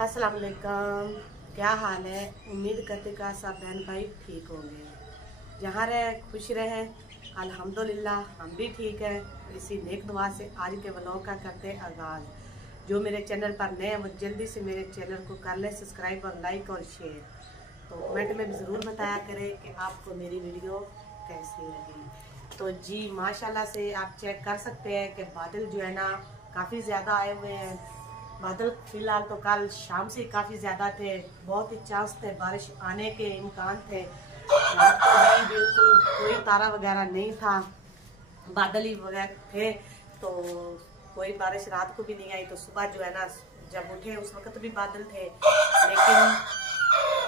अस्सलाम वालेकुम। क्या हाल है? उम्मीद करते का सब बहन भाई ठीक होंगे। जहाँ रहे खुश रहे। अल्हम्दुलिल्लाह हम भी ठीक है। इसी नेक दुआ से आज के व्लॉग का करते आगाज़। जो मेरे चैनल पर नए हैं वो जल्दी से मेरे चैनल को कर ले सब्सक्राइब और लाइक और शेयर। तो कमेंट में भी ज़रूर बताया करें कि आपको मेरी वीडियो कैसी लगी। तो जी माशाल्लाह से आप चेक कर सकते हैं कि बादल जो है ना काफ़ी ज़्यादा आए हुए हैं। बादल फिलहाल तो कल शाम से काफ़ी ज़्यादा थे, बहुत ही चांस थे, बारिश आने के इम्कान थे। रात को भी बिल्कुल कोई तारा वगैरह नहीं था, बादल ही वगैरह थे, तो कोई बारिश रात को भी नहीं आई। तो सुबह जो है ना जब उठे उस वक्त भी बादल थे, लेकिन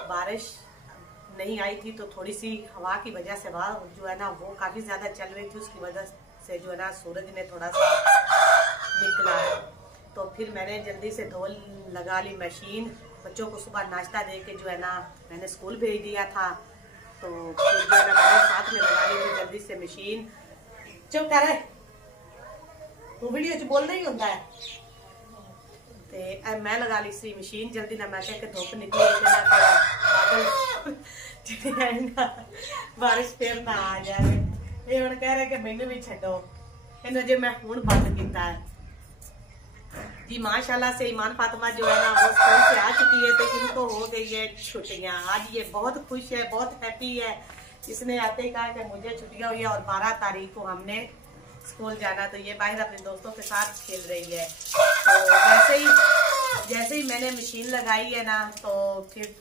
बारिश नहीं आई थी। तो थोड़ी सी हवा की वजह से हवा जो है ना वो काफ़ी ज़्यादा चल रही थी, उसकी वजह से जो है ना सूरज ने थोड़ा सा निकला। तो फिर मैंने जल्दी से धो लगा ली मशीन। बच्चों को सुबह नाश्ता दे के जो है ना मैंने स्कूल भेज दिया था। तो फिर जो है ना मैंने साथ में लगा ली थी जल्दी से मशीन। चुप कर रहे तो वीडियो च बोलना ही होता है। ते मैं लगा ली सी मशीन जल्दी ना, मैं क्या धुप निकली बादल बारिश फिर ना आ जाए। ये हम कह रहे कि मैनू भी छो इन जे मैं हूं बंद किया है। जी माशाल्लाह से ईमान फातिमा जो है ना वो स्कूल से आ चुकी है, तो इनको हो गई है छुट्टियां। आज ये बहुत खुश है, बहुत हैप्पी है। इसने आते ही कहा कि मुझे छुट्टियां हुई है और 12 तारीख को हमने स्कूल जाना। तो ये बाहर अपने दोस्तों के साथ खेल रही है। तो जैसे ही मैंने मशीन लगाई है ना तो फिर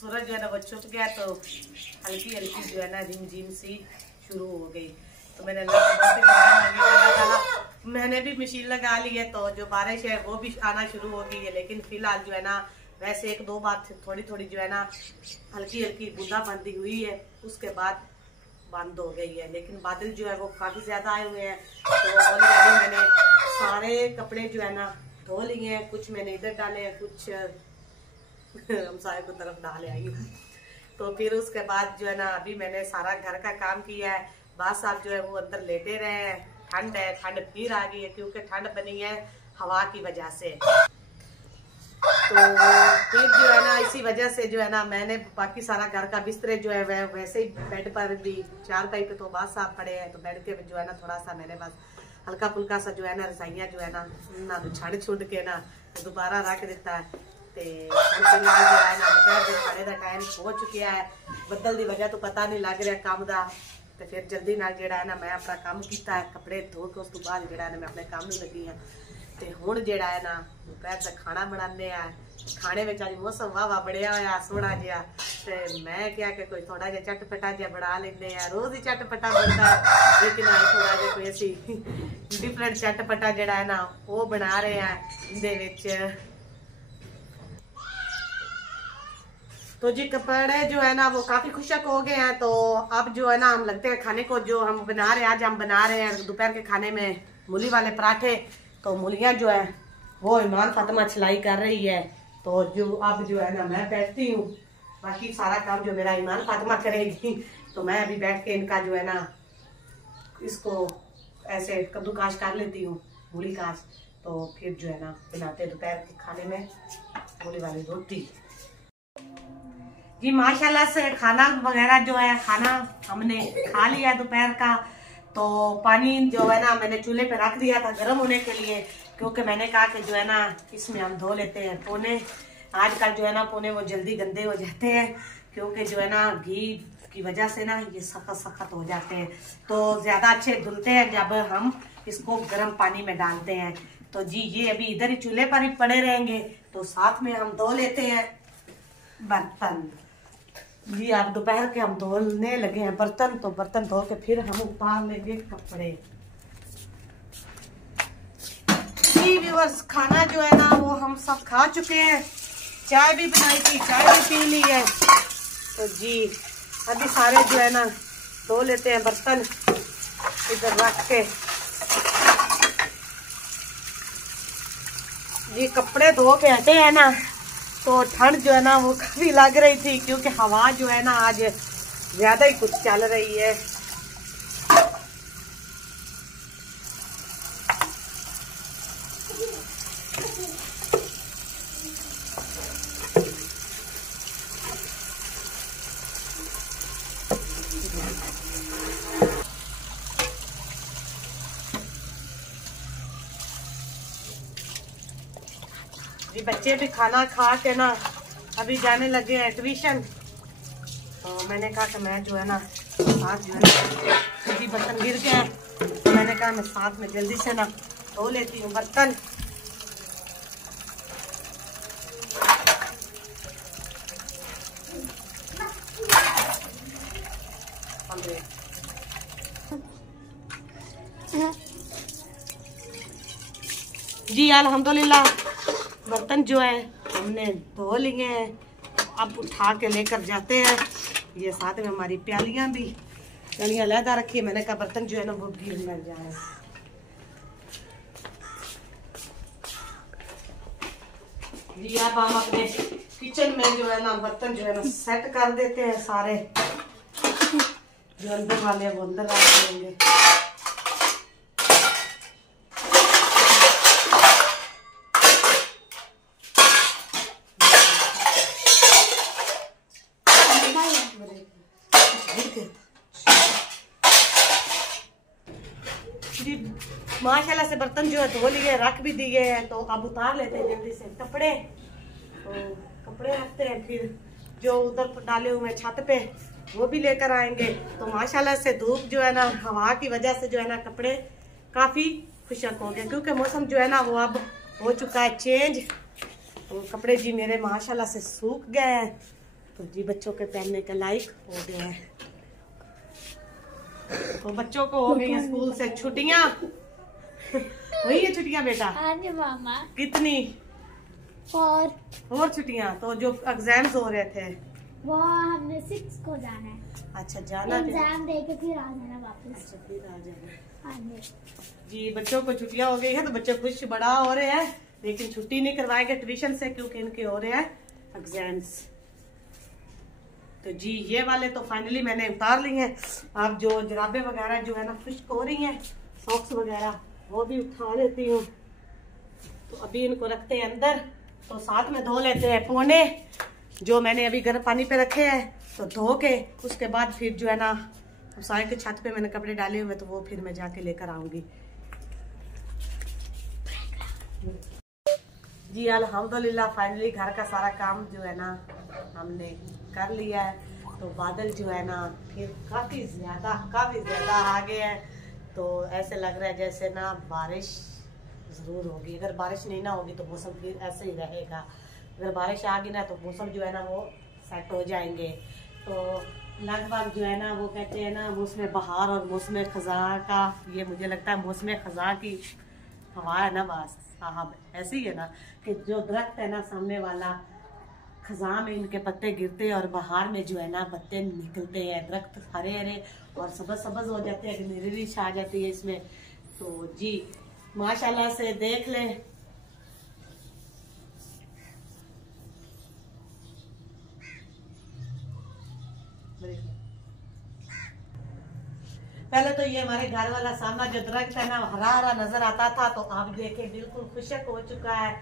सूरज जो है ना वो छुप गया, तो हल्की हल्की जो है ना रिमझिम सी शुरू हो गई। तो मैंने मैंने भी मशीन लगा ली है, तो जो बारिश है वो भी आना शुरू हो गई है। लेकिन फिलहाल जो है ना वैसे एक दो बार थोड़ी थोड़ी जो है ना हल्की हल्की बूंदाबांदी हुई है, उसके बाद बंद हो गई है। लेकिन बादल जो है वो काफी ज्यादा आए हुए हैं। तो ऑलरेडी मैंने सारे कपड़े जो है ना धो लिए हैं, कुछ मैंने इधर डाले हैं, कुछ हमसाये को तरफ डाले आई। तो फिर उसके बाद जो है ना अभी मैंने सारा घर का काम किया है। बात साहब जो है वो अंदर लेटे रहे हैं। ठंड है, ठंड फिर आ गई है क्योंकि ठंड बनी है हवा की वजह से। तो फिर जो है ना इसी वजह से जो है ना मैंने बाकी सारा घर का बिस्तरे जो है वह वैसे ही बेड पर भी चारपाई पे तो बात साहब पड़े हैं। तो बेड के जो है ना थोड़ा सा मैंने बस हल्का फुल्का सा जो है ना रसाइयाँ जो है ना छड़ छुड़ के ना दोबारा रख देता है। फिलहाल जो है ना दोपहर के खाने का टाइम हो चुका है। बदल की वजह तो पता नहीं लग रहा काम का। तो फिर जल्दी नाल जेड़ा है ना मैं अपना काम किया है, कपड़े धो के उस तो बाद जेड़ा है ना मैं अपने काम में लगी हाँ। तो हुण जेड़ा है ना दोपहर का खाना बनाने आ। खाने में अज मौसम वाह वाह बढ़िया होया सोहना जिहा। तो मैं क्या कि कोई थोड़ा जिहा चटपटा जिहा बना लेंदे आ। रोज ही चटपटा बनता है, लेकिन आज थोड़ा जिहा कोई ऐसी डिफरेंट चटपटा जेड़ा है ना वो बना रहे हैं इहदे विच। तो जी कपड़े जो है ना वो काफी खुशक हो गए हैं। तो अब जो है ना हम लगते हैं खाने को। जो हम बना रहे हैं आज हम बना रहे हैं दोपहर के खाने में मूली वाले पराठे। तो मूलियाँ जो है वो ईमान फातिमा सिलाई कर रही है। तो जो अब जो है ना मैं बैठती हूँ, बाकी सारा काम जो मेरा ईमान फातिमा करेगी। तो मैं अभी बैठ के इनका जो है ना इसको ऐसे कद्दूकाश कर लेती हूँ, मूली काश। तो फिर जो है ना बनाते दोपहर के खाने में मूली वाली रोटी। जी माशाल्लाह से खाना वगैरह जो है खाना हमने खा लिया दोपहर का। तो पानी जो है ना मैंने चूल्हे पे रख दिया था गर्म होने के लिए, क्योंकि मैंने कहा कि जो है ना इसमें हम धो लेते हैं पोने। आजकल जो है ना पोने वो जल्दी गंदे हो जाते हैं, क्योंकि जो है ना घी की वजह से ना ये सख्त सख्त हो जाते हैं। तो ज़्यादा अच्छे धुलते हैं जब हम इसको गर्म पानी में डालते हैं। तो जी ये अभी इधर ही चूल्हे पर ही पड़े रहेंगे। तो साथ में हम धो लेते हैं बर्तन। जी आप दोपहर के हम धोने लगे हैं बर्तन। तो बर्तन धो के फिर हम उतार लेंगे कपड़े। जी व्यूअर्स खाना जो है ना वो हम सब खा चुके हैं, चाय भी बनाई थी, चाय भी पी ली है। तो जी अभी सारे जो है ना धो लेते हैं बर्तन इधर रख के। जी कपड़े धो के हटे हैं ना, तो ठंड जो है ना वो काफी लग रही थी, क्योंकि हवा जो है ना आज ज्यादा ही कुछ चल रही है। बच्चे भी खाना खा के ना अभी जाने लगे हैं ट्यूशन। तो मैंने कहा कि मैं जो है ना साथ जो है ना किसी बर्तन गिर गया है, तो मैंने कहा मैं साथ में जल्दी से ना धो लेती हूँ बर्तन। जी अल्हम्दुलिल्लाह बर्तन जो है हमने धो लिए हैं, अब उठा के लेकर जाते हैं। ये साथ में हमारी प्यालियां भी, प्यालियां लहदा रखी है, मैंने कहा बर्तन जो है ना वो गिर न जाए। जी अब हम अपने किचन में जो है ना बर्तन जो है ना सेट कर देते हैं सारे, जो अंदर वाले हैं वो अंदर आ जाएंगे। माशाल्लाह से बर्तन जो है धो लिए, रख भी दिए हैं। तो अब उतार लेते हैं जल्दी से कपड़े। तो कपड़े रखते हैं, फिर जो उधर डाले हुए छत पे वो भी लेकर आएंगे। तो माशाल्लाह से धूप जो है ना हवा की वजह से जो है ना कपड़े काफी खुशक हो गए, क्योंकि मौसम जो है ना वो अब हो चुका है चेंज। तो कपड़े जी मेरे माशाल्लाह से सूख गए हैं, तो जी बच्चों के पहनने के लायक हो गए हैं। तो बच्चों को हो गई है स्कूल से छुट्टियां। वही है छुट्टियां बेटा? हाँ जी मामा। कितनी और छुट्टियां? तो जो एग्जाम्स हो रहे थे वो हमने 6 को जाना है। अच्छा जाना, एग्जाम दे के फिर आ जाना वापस। अच्छा फिर आ जाना। हाँ जी बच्चों को छुट्टियां हो गई है, तो बच्चे खुश बड़ा हो रहे हैं, लेकिन छुट्टी नहीं करवाएंगे ट्यूशन से, क्योंकि इनके हो रहे हैं एग्जाम्स। तो जी ये वाले तो फाइनली मैंने उतार ली हैं। अब जो जराबे वगैरह जो है ना खुश्क हो रही हैं, सॉक्स वगैरह वो भी उठा लेती हूँ। तो अभी इनको रखते हैं अंदर, तो साथ में धो लेते हैं पोने जो मैंने अभी गर्म पानी पे रखे हैं। तो धो के उसके बाद फिर जो है ना सारे के छत पे मैंने कपड़े डाले हुए, तो वो फिर मैं जाके लेकर आऊंगी। जी अल्हम्दुलिल्लाह फाइनली घर का सारा काम जो है ना हमने कर लिया है। तो बादल जो है ना फिर काफ़ी ज़्यादा आ गए हैं। तो ऐसे लग रहा है जैसे ना बारिश ज़रूर होगी। अगर बारिश नहीं ना होगी तो मौसम फिर ऐसे ही रहेगा। अगर बारिश आ गई ना तो मौसम जो है ना वो सेट हो जाएंगे। तो लगभग जो है ना वो कहते हैं ना मौसम बहार और मौसम ख़ज़ां का, ये मुझे लगता है मौसम ख़ज़ां की हवा है ना बस साहब। ऐसे ही है ना कि जो दरख्त है ना सामने वाला, खज़ां में इनके पत्ते गिरते हैं और बहार में जो है ना पत्ते निकलते हैं, दरख्त हरे हरे और सब्ज़ सब्ज़ हो जाते हैं, ग्रीनरी छा जाती है इसमें। तो जी माशाल्लाह से देख लें। पहले तो ये हमारे घर वाला सामना जो दरख्त है ना हरा हरा नजर आता था, तो आप देखें बिल्कुल खुशक हो चुका है।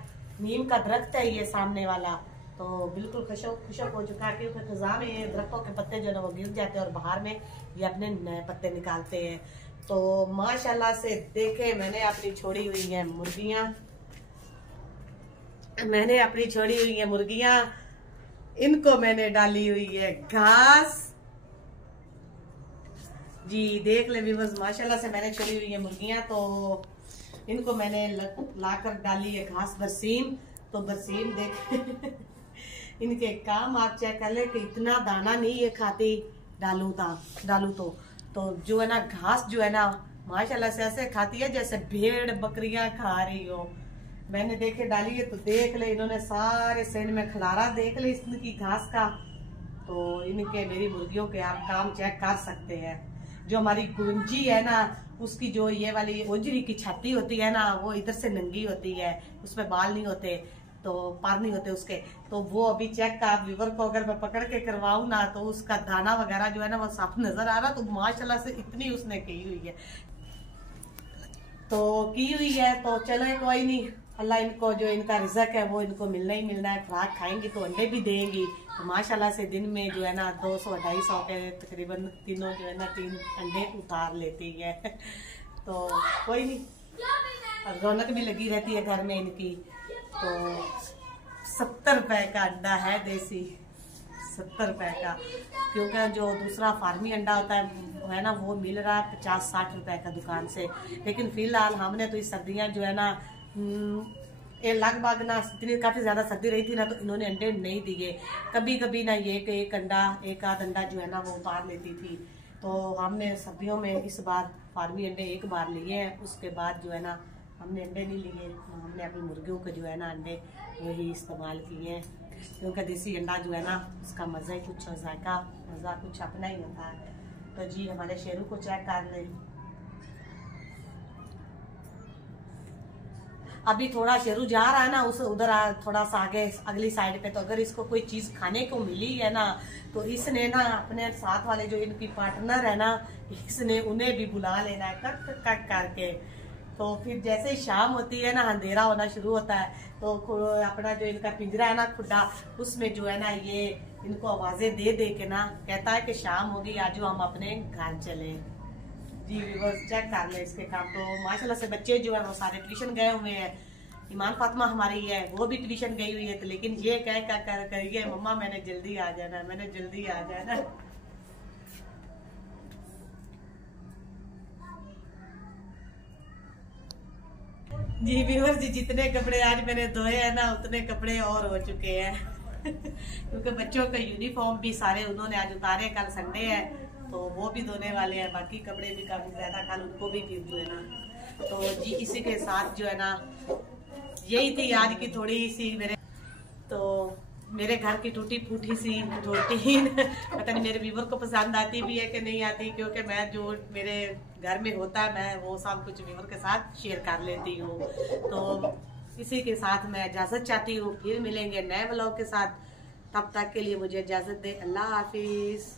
नीम का दरख्त है ये सामने वाला, तो बिल्कुल खुशक हो चुका है, क्योंकि खज़ां में ये दरख्तों के पत्ते जो है ना वो गिर जाते हैं और बाहर में ये अपने नए पत्ते निकालते हैं। तो माशाल्लाह से देखे मैंने अपनी छोड़ी हुई है मुर्गियां, इनको मैंने डाली हुई है घास। जी देख ले व्यूअर्स, माशाल्लाह से मैंने छोड़ी हुई है मुर्गियां, तो इनको मैंने लाकर डाली है घास बरसीम। तो बरसीम देख इनके काम आप चेक कर ले कि इतना दाना नहीं ये खाती। डालू तो जो है ना घास जो है ना माशाल्लाह से ऐसे खाती है जैसे भेड़ बकरियां खा रही हो। मैंने देखे डाली है, तो देख ले इन्होंने सारे सेंड में खलारा देख ले इनकी घास का। तो इनके मेरी मुर्गियों के आप काम चेक कर सकते हैं। जो हमारी गुंजी है ना उसकी जो ये वाली ओजरी की छाती होती है ना वो इधर से नंगी होती है, उसमें बाल नहीं होते, तो पार नहीं होते उसके। तो वो अभी चेक का आप लीवर को अगर मैं पकड़ के करवाऊँ ना तो उसका दाना वगैरह जो है ना वो साफ नजर आ रहा। तो माशाल्लाह से इतनी उसने की हुई है, तो चलो कोई नहीं, अल्लाह इनको जो इनका रिज़्क है वो इनको मिलना ही मिलना है। खुराक खाएंगी तो अंडे भी देंगी। तो माशाल्लाह से दिन में जो है ना 200-250 के तकरीबन तीनों जो है ना 3 अंडे उतार लेती है। तो कोई नहीं, और रौनक भी लगी रहती है घर में इनकी। तो 70 रुपए का अंडा है देसी, 70 रुपए का। क्योंकि जो दूसरा फार्मी अंडा होता है ना वो मिल रहा है 50-60 रुपए का दुकान से। लेकिन फिलहाल हमने तो इस सर्दियाँ जो है ना ये लगभग ना इतनी काफ़ी ज़्यादा सर्दी रही थी ना, तो इन्होंने अंडे नहीं दिए। कभी कभी ना ये एक अंडा एक आध अंडा जो है ना वो उतार लेती थी। तो हमने सर्दियों में इस बार फार्मी अंडे एक बार लिए हैं, उसके बाद जो है ना हमने अंडे नहीं लिए। हमने अपनी मुर्गियों के जो है ना अंडे वही इस्तेमाल किए हैं, क्योंकि देसी अंडा जो है ना उसका मज़ा ही कुछ, जायका मज़ा कुछ अपना ही होता है। तो जी हमारे शेरू को चेक कर लें। अभी थोड़ा शेरू जा रहा है ना उस उधर थोड़ा सा आगे अगली साइड पे, तो अगर इसको कोई चीज खाने को मिली है ना तो इसने ना अपने साथ वाले जो इनकी पार्टनर है ना इसने उन्हें भी बुला लेना है कक कक करके। तो फिर जैसे ही शाम होती है ना अंधेरा होना शुरू होता है, तो अपना जो इनका पिंजरा है ना खुड्डा उसमें जो है ना ये इनको आवाजें दे दे के ना कहता है कि शाम होगी आज हम अपने घर चले। जी बस चेक कर ले इसके काम। तो माशाल्लाह से बच्चे जो है वो सारे ट्यूशन गए हुए हैं। ईमान फातिमा हमारी है वो भी ट्यूशन गई हुई है, तो लेकिन ये कह कर करिए मम्मा मैंने जल्दी आ जाना, मैंने जल्दी आ जाना। जी व्यूअर्स जी जितने कपड़े आज मैंने धोए हैं ना उतने कपड़े और हो चुके हैं क्योंकि बच्चों का यूनिफॉर्म भी सारे उन्होंने आज उतारे, कल संडे है तो वो भी धोने वाले हैं। बाकी कपड़े भी काफी ज्यादा कल उनको भी फिर जो है ना। तो जी इसी के साथ जो है ना यही थी आज की थोड़ी सी मेरे घर की टूटी फूटी सी रूटीन पता नहीं मेरे व्यूवर को पसंद आती भी है कि नहीं आती, क्योंकि मैं जो मेरे घर में होता है मैं वो सब कुछ व्यूवर के साथ शेयर कर लेती हूँ। तो इसी के साथ मैं इजाजत चाहती हूँ, फिर मिलेंगे नए व्लॉग के साथ। तब तक के लिए मुझे इजाजत दे, अल्लाह हाफिज।